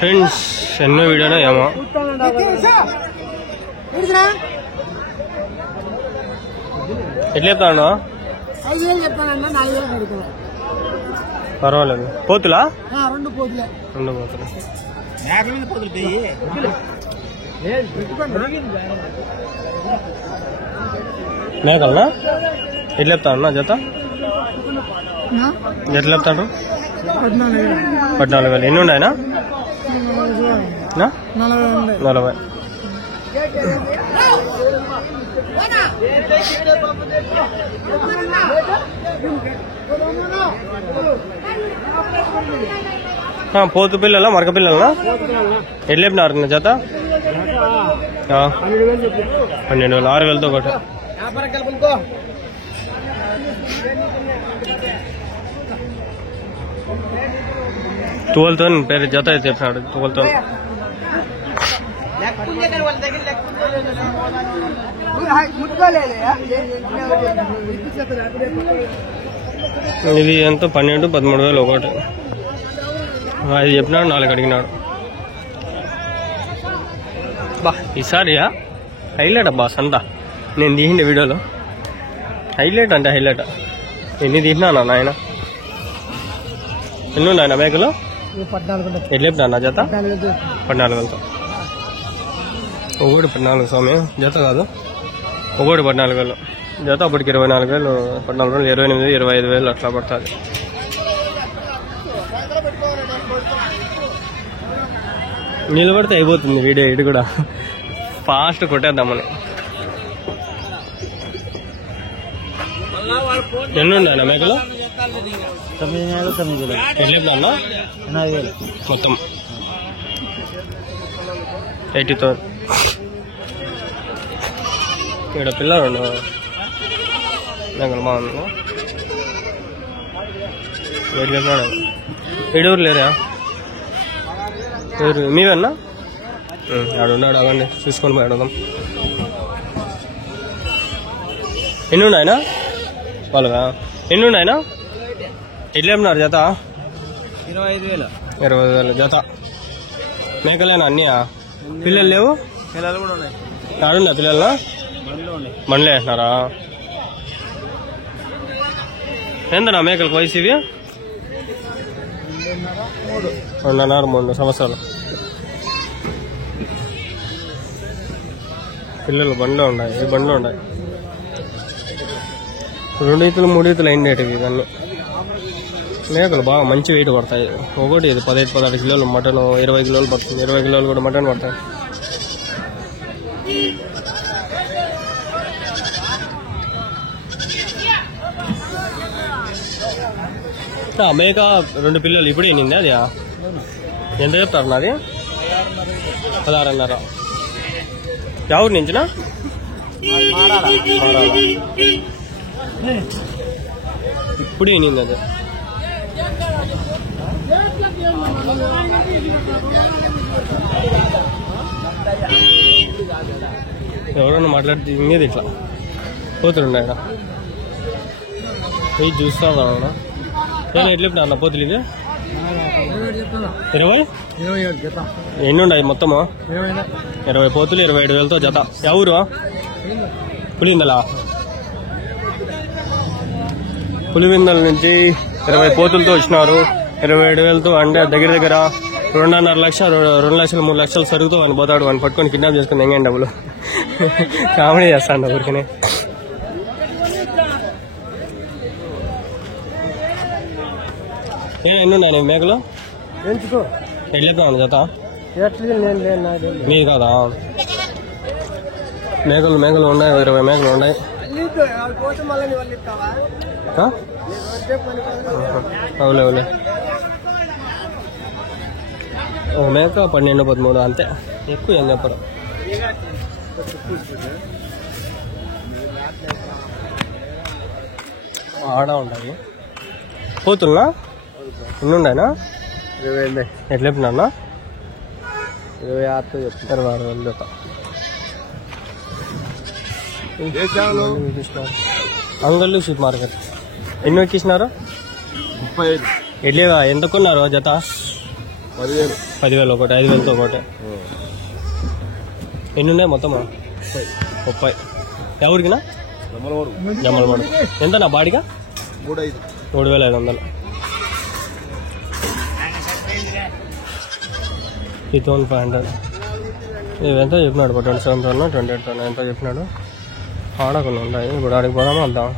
Friends ఎన్నో వీడియోనా ఏమో ఎట్లా చెప్తాను పర్వాలేదు పోతులా రెండు పోతులు మేకలనా ఎట్లా చెప్తాను జత ఎట్లా చెప్తాడు 14,000 ఎన్ని ఉన్నాయనా 40 పోతు పిల్లలా మరక పిల్లలా ఎట్లా చెప్పినారు జత 12,000 6,000తో ఒకటి టువల్తో పేరు జత అయితే చెప్పినాడు 12తో ఇది ఎంత 12-13,000 ఒకటి అది చెప్పినాడు 4 అడిగినాడు బా ఈసారియా హైలైట్ అబ్బా సంత నేను తీసిన వీడియోలో హైలైట్ అంటే హైలైట్ ఎన్ని తీసినా నాయన ఎన్ని ఉన్నాయన మేకలు ఎట్లా చెప్పినా జత 14,000తో ఒకటి 14 స్వామి జత కాదు ఒకటి 14,000 జత అప్పటికి 24,000 14 28,000 25,000 అట్లా పడుతుంది నిలబడితే అయిపోతుంది వీడియో ఇటు కూడా ఫాస్ట్ కొట్టేద్దామని ఎన్ని ఉన్నాయన్న మేకలు 9,000 ఎట్లా మొత్తం 80,000 ఇక్కడ పిల్లలు మేకలు బాగుంది ఏడుగురు లేరా మీవన్నా ఆడున్నాడు అవండి చూసుకొని పోయి అడుగుదాం ఎన్ని ఉన్నాయనా వాళ్ళగా ఎన్ని ఉన్నాయనా ఎట్లా చెప్పినారు జత 25,000 జత మేకలేనా అన్నీయా పిల్లలు లేవు పిల్లలు కూడా ఉన్నాయి ఆడున్నా పిల్లలు బండ్లే వేసినారా ఎంతనా మేకలకు వయసు ఇవి 2.5-3 సంవత్సరాలు పిల్లలు బండ్లో ఉన్నాయి ఈ బండ్లో ఉన్నాయి 2 ఈతలు 3 ఈతలు అయిండేటివి ఇవన్నీ మేకలు బాగా మంచి వెయిట్ పడతాయి ఒకటి ఇది 15-16 కిలోలు మటన్ 20 కిలోలు పడుతుంది 20 కిలోలు కూడా మటన్ పడతాయి మేక 2 పిల్లలు ఇప్పుడు ఎన్నింది అది ఎంత చెప్తారు నాది 16.5 ఎవరి నుంచినా ఇప్పుడు ఎన్నింది అది ఎవరన్నా మాట్లాడితే ఇంకేది ఇట్లా పోతుండే ఇక్కడ పోయి చూస్తావా నేను ఎట్లా చెప్పినా అన్న పోతులు ఇది 20 ఎన్ని ఉన్నాయి మొత్తము 20 పోతులు 27,000తో జత ఎవరు పులివిందల నుంచి 20 పోతులతో వచ్చినారు 27,000తో అంటే దగ్గర 2.5 లక్షలు 2 లక్షలు 3 లక్షలు సరుగుతూ అని పోతాడు అని పట్టుకొని కిడ్నాప్ చేసుకుని ఎంగండి డబ్బులు కామెడీ చేస్తాను ఊరికనే ఎన్ని ఉన్నాయి మేకలు ఎట్లా జత మీరు కాదా మేకలు ఉన్నాయి 20 మేకలు ఉన్నాయి అవులే ఓ మేక 12-13 అంతే ఎక్కువ ఏం చెప్పరు ఆడ ఉన్నాయి పోతున్నా ఎన్ని ఉన్నాయినా 20 ఎట్లా చెప్పినా 26 26,000 జత అంగళ్ళు సూపర్ మార్కెట్ ఎన్ని ఎక్కిస్తున్నారు 35 ఎట్లేదా ఎంత కొన్నారు జత 10,000 ఒకటి, 5,000తో ఒకటి. ఎన్ని ఉన్నాయి మొత్తం? 30. ఎవరికినా? జమ్మలమడు. ఎంత నా బాడిగా? 3,500. ఈ 500. ఇది ఎంత చెప్పినాడు? 27,000, 28,000 ఎంత చెప్పినాడు? ఆడకుండా ఉన్నాయి. ఇప్పుడు ఆడికి పోదామా వద్దాం?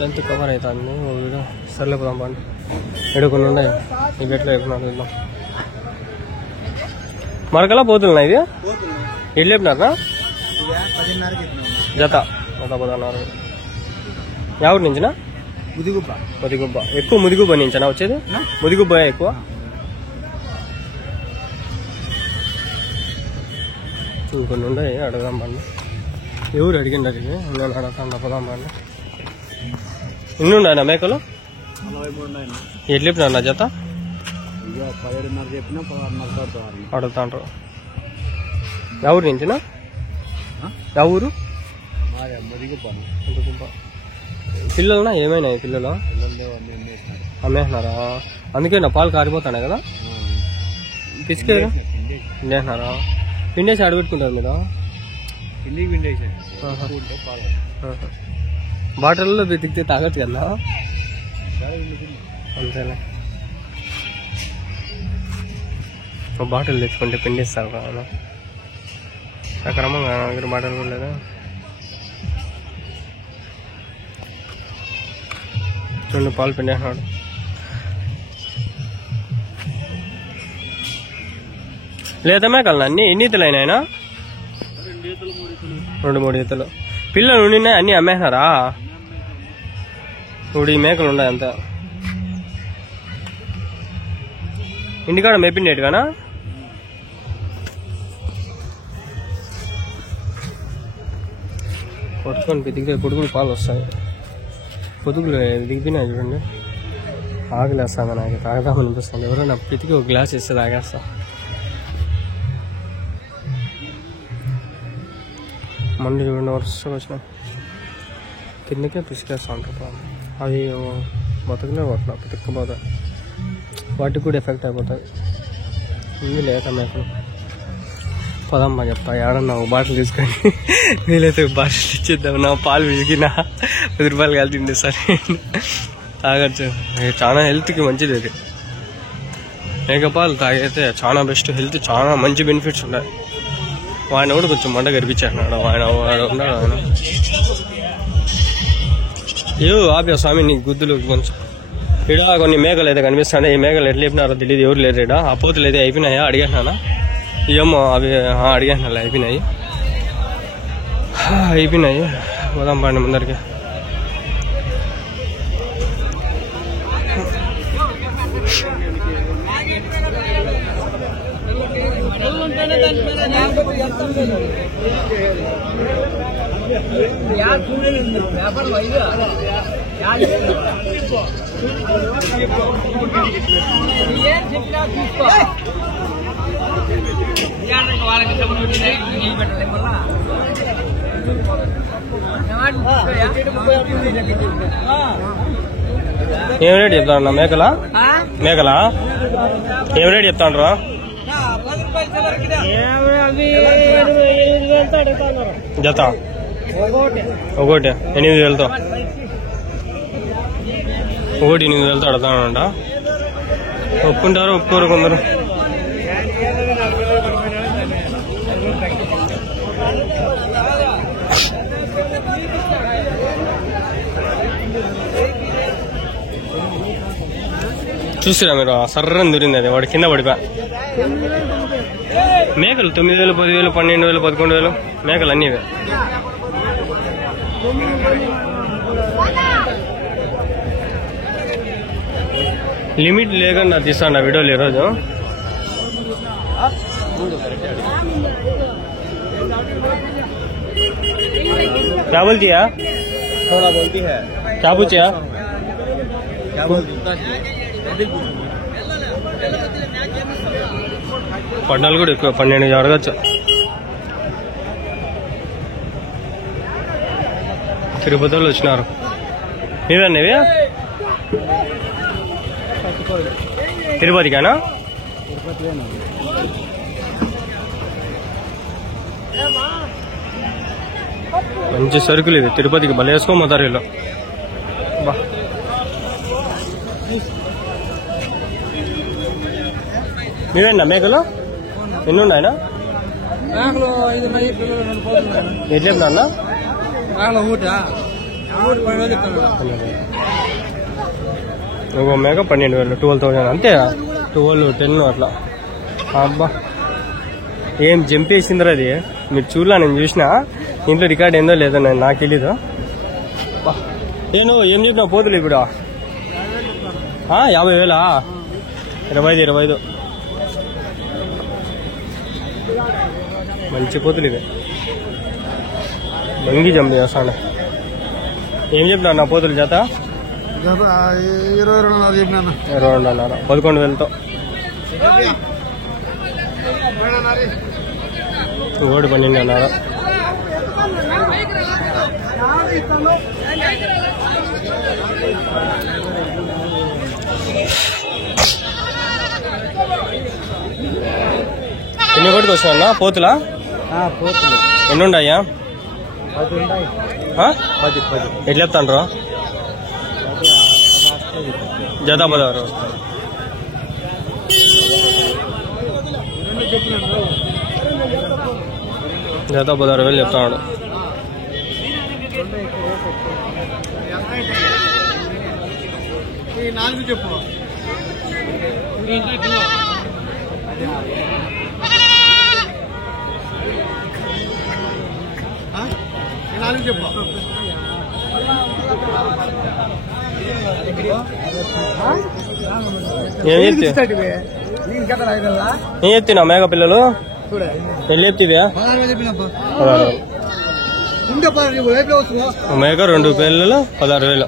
లెంత్ కవర్ అవుతుంది వీడియో. సర్లే పోదాం పండి. ఎడుకొని ఉన్నాయి ఈ గట్లో చెప్పినాడు. వెళ్దాం. మరకలా పోతున్నాయి. ఇది ఎట్లు చెప్పినారా? జత 16. ఎవరి నుంచినా? ముదిగుబ్బ. ఎక్కువ ముదిగుబ్బ నుంచేనా వచ్చేది? ముదిగుబ్బ ఎక్కువ. ఇంకొన్ని ఉన్నాయి అడగదాం పండి. ఎవరు అడిగిండి అది? నేను అడగతాను. పోదాం పండి. ఇన్ని ఉన్నాయన్నా మేకలు? ఎట్లు చెప్పినా జత? అడుగుతాండ్రు. ఎవరు నుంచినా? ఎవరు? పిల్లలనా? ఏమైనాయి పిల్లలు? అమ్మేసినారా? అందుకే నా పాలు కారిపోతానే కదా. పిసికే పిండేసినారా? పిండేసి ఆడబెట్టుకుంటారు మీరు? బాటిల్లో వెతికితే తాగచ్చు కదా. అంతేలే. బాటిల్ తెచ్చుకుంటే పిండిస్తారు కదా. సక్రమంగా దగ్గర బాటిల్ కూడా లేదా? చూడండి పాలు పిండేసినాడు. లేదా మేకలు అన్ని ఎన్ని ఈతలు అయినాయనా? 2-3 ఈతలు. పిల్లలు ఉండినాయి అన్ని అమ్మేసినారా? ఇప్పుడు ఈ మేకలు ఉన్నాయి అంతా. ఇంటికాడ మేపిండేటిగానా? కొట్టుకొని దిగితే పొడుగులు పాలు వస్తాయి. పొదుగులు దిగిపోయినాయి చూడండి. ఆగలేస్తాను నాకు. తాగదామనిపిస్తుంది. ఎవరైనా పితికి ఒక గ్లాస్ ఇస్తే తాగేస్తా. మండి చూడండి వరుసగా వచ్చిన కిందకే పిసికేస్తా ఉంటారు. అవి బతుకులే కొట్లా పితిక్కపోతాయి. వాటికి కూడా ఎఫెక్ట్ అయిపోతుంది. ఉంది లేక మేకలు. పదమ్మా చెప్తా. ఏడన్నా ఒక బాటిల్ తీసుకొని వీలైతే బాటిల్ ఇచ్చేద్దాం. నా పాలు విసిగినా 10 రూపాయలు కలిసింది సరే తాగచ్చు. చాలా హెల్త్కి మంచిది ఇది. మేకపాలు తాగైతే చాలా బెస్ట్. హెల్త్ చాలా మంచి బెనిఫిట్స్ ఉన్నాయి. ఆయన కూడా కొంచెం మంట కనిపించాడు. ఆయన ఉన్నాడు. ఆయన ఆపా స్వామి నీ గుద్దులు కొంచెం. ఇక్కడ కొన్ని మేకలు అయితే కనిపిస్తాయి. ఈ మేకలు ఎట్లా చెప్పినారో తెలియదు. ఎవరు లేరు ఇక్కడ. ఆ పోతులు అయితే అయిపోయినాయా అడిగేసినా? ఏమో అవి అడిగేసినా. అయిపోయినాయి. పోదాం పండి ముందరికి. ఏం రేట్ చెప్తాను? మేకలా ఏం రేట్ చెప్తాను? జత ఒకటి 8,000తో. ఒకటి 8,000తో అడతానంట. ఒప్పుకుంటారు ఒప్పుకోరు కొందరు. చూసిరా మీరు? సర్రని దూరింది అది. వాడు కింద పడిపా. మేకలు 9,000, 10,000, 12,000, 11,000 మేకలు అన్నీ. లిమిట్ లేకుండా తీస్తాను ఆ వీడియోలు ఈరోజు. क्या बोलती है? थोड़ा बोलती है. क्या पूछे? क्या बोलती? పడ్డాలు కూడా ఎక్కువ 12 జరగచ్చు. తిరుపతి వాళ్ళు వచ్చినారు. మీవన్నవి తిరుపతికేనా? మంచి సరుకులు ఇది, తిరుపతికి భలే వేసుకోమతారు వీళ్ళు. బా మీవేనా మేకలు? ఎన్ని ఉన్నాయనా? ఎట్లేపు నాన్న? ఇంకో మేక 12,000, 12,000 అంతే. 12, 10 అట్లా. అబ్బా ఏం జంపేసిందిరా అది, మీరు చూడలా? నేను చూసినా ఇంట్లో రికార్డ్ ఏందో లేదో నాకు తెలీదు. నేను ఏం చెప్పినా పోతులు ఇప్పుడు 50,000? 25 మంచి పోతులు ఇవి. మంగి జంప్ చేస్తాను. ఏం చెప్పినా నా పోతులు చేత? 22,500 చెప్పినా. 22,500, 11,000తో. ఓడి 12,500. ఎన్ని కొట్టుకు వస్తున్నా పోతులా? ఎన్ని ఉన్నాయా? 10. ఎట్లా చెప్తాను? జత 16. జత 16,000 చెప్తాడు. చెప్పు. ఏం చెప్తున్నా మేక పిల్లలు? ఎన్ని చెప్తుందా? మేక 2 పిల్లలు 16,000.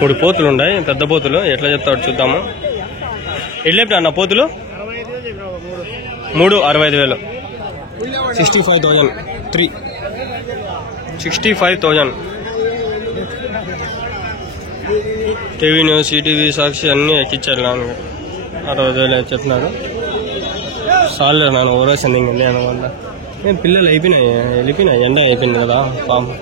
3 పోతులు ఉన్నాయి, పెద్ద పోతులు. ఎట్లా చెప్తాడు చూద్దాము. ఎట్లా చెప్తా అన్న పోతులు? 3 65,000. 65,000. 3 65,000. టీవీ న్యూస్, ఈటీవీ, సాక్షి అన్నీ ఎక్కించారు. నాన్న 60,000 చెప్తున్నాడు. సార్లు నాన్న ఓరేషన్ ఇంక అనుకుంట. ఏం పిల్లలు వెళ్ళిపోయినాయి, ఎండ అయిపోయింది కదా పాపం.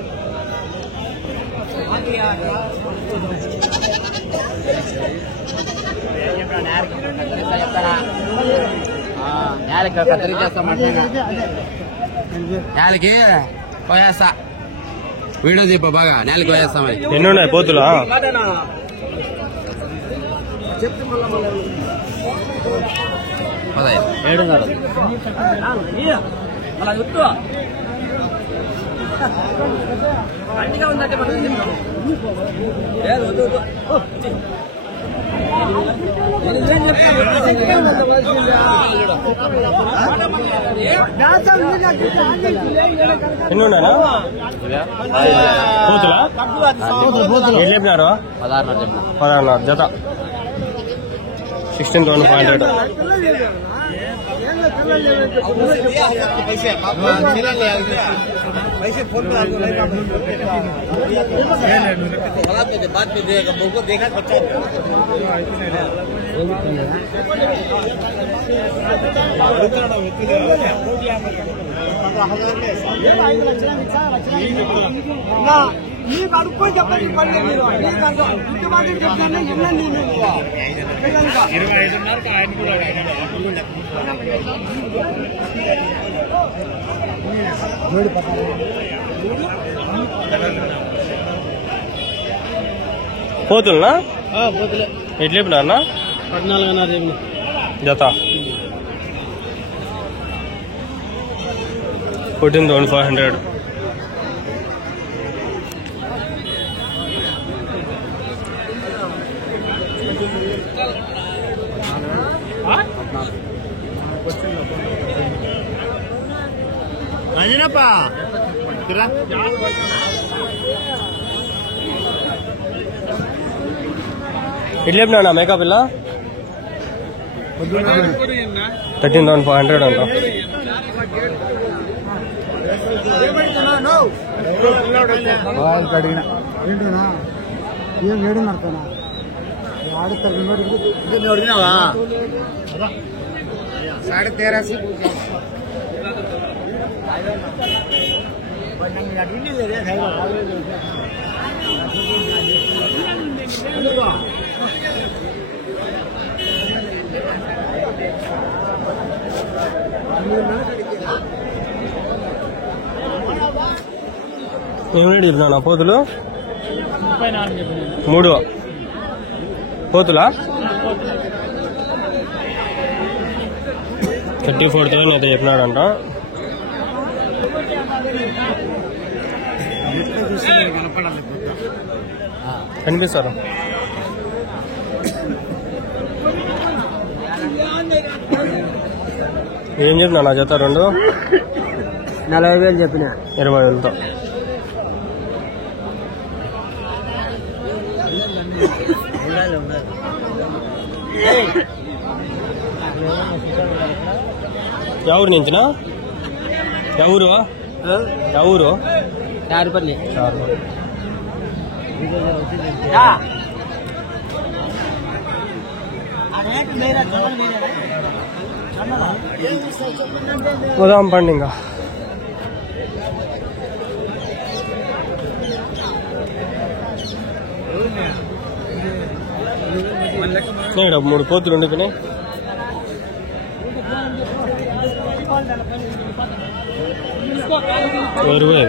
నేలకి పోయేస్తా, వీడియో దీప బాగా నేలకి పోయేస్తామని. ఎన్ని ఉన్నాయి పోతులా? 7,500. ఎన్ని ఉన్నారా పోతులా? ఏం చెప్పినారు? 16,000 జత. 16,500. మీకు అడుక్కొని చెప్పండి. పండి మీరు ఇంటి మాత్రం చెప్తాను. ఎమ్మెల్యే 25,500 ఆయన కూడా పోతులనా? పోతులే. ఎట్లా చెప్పినా అన్న? 14,500 జత. 14,500. రంజనప్పా ఎట్లా చెప్పినా మేకప్ ఇలా? 13,500 అంట. అడిగిన ఏంటన్నా ఏం వేడి నడతానా ఆడుతారు అడిగినావా 13.5 ఏం రేటు చెప్తున్నా పోతులు 3 పోతులా 34,000 అయితే చెప్పినాడంట. కనిపిస్తారు ఏం చెప్తున్నా నా జత 2 40,000 చెప్పిన 20,000తో. ఎవరు నించినా ఎవరు ఎవరు చారుపల్లి పోదాం పండి ఇంకా. ఇక్కడ 3 పోతులు ఉండుకుని ఇరవై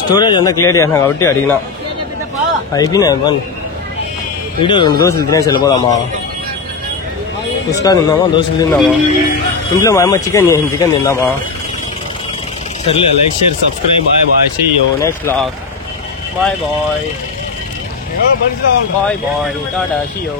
స్టోరేజ్ అంతా క్లియర్ చేసినా కాబట్టి అడిగినా అయిపోయినాయి ఇవ్వండి. వీడియో 2 దోశలు తినేసి వెళ్ళిపోదామా? పుష్కా తిందామా, దోశలు తిందామా? ఇంట్లో మా అమ్మ చికెన్ చేసింది, చికెన్ తిందామా? సర్లే, like share subscribe. Bye bye, see you next vlog. Bye bye bye bye, tata, see you.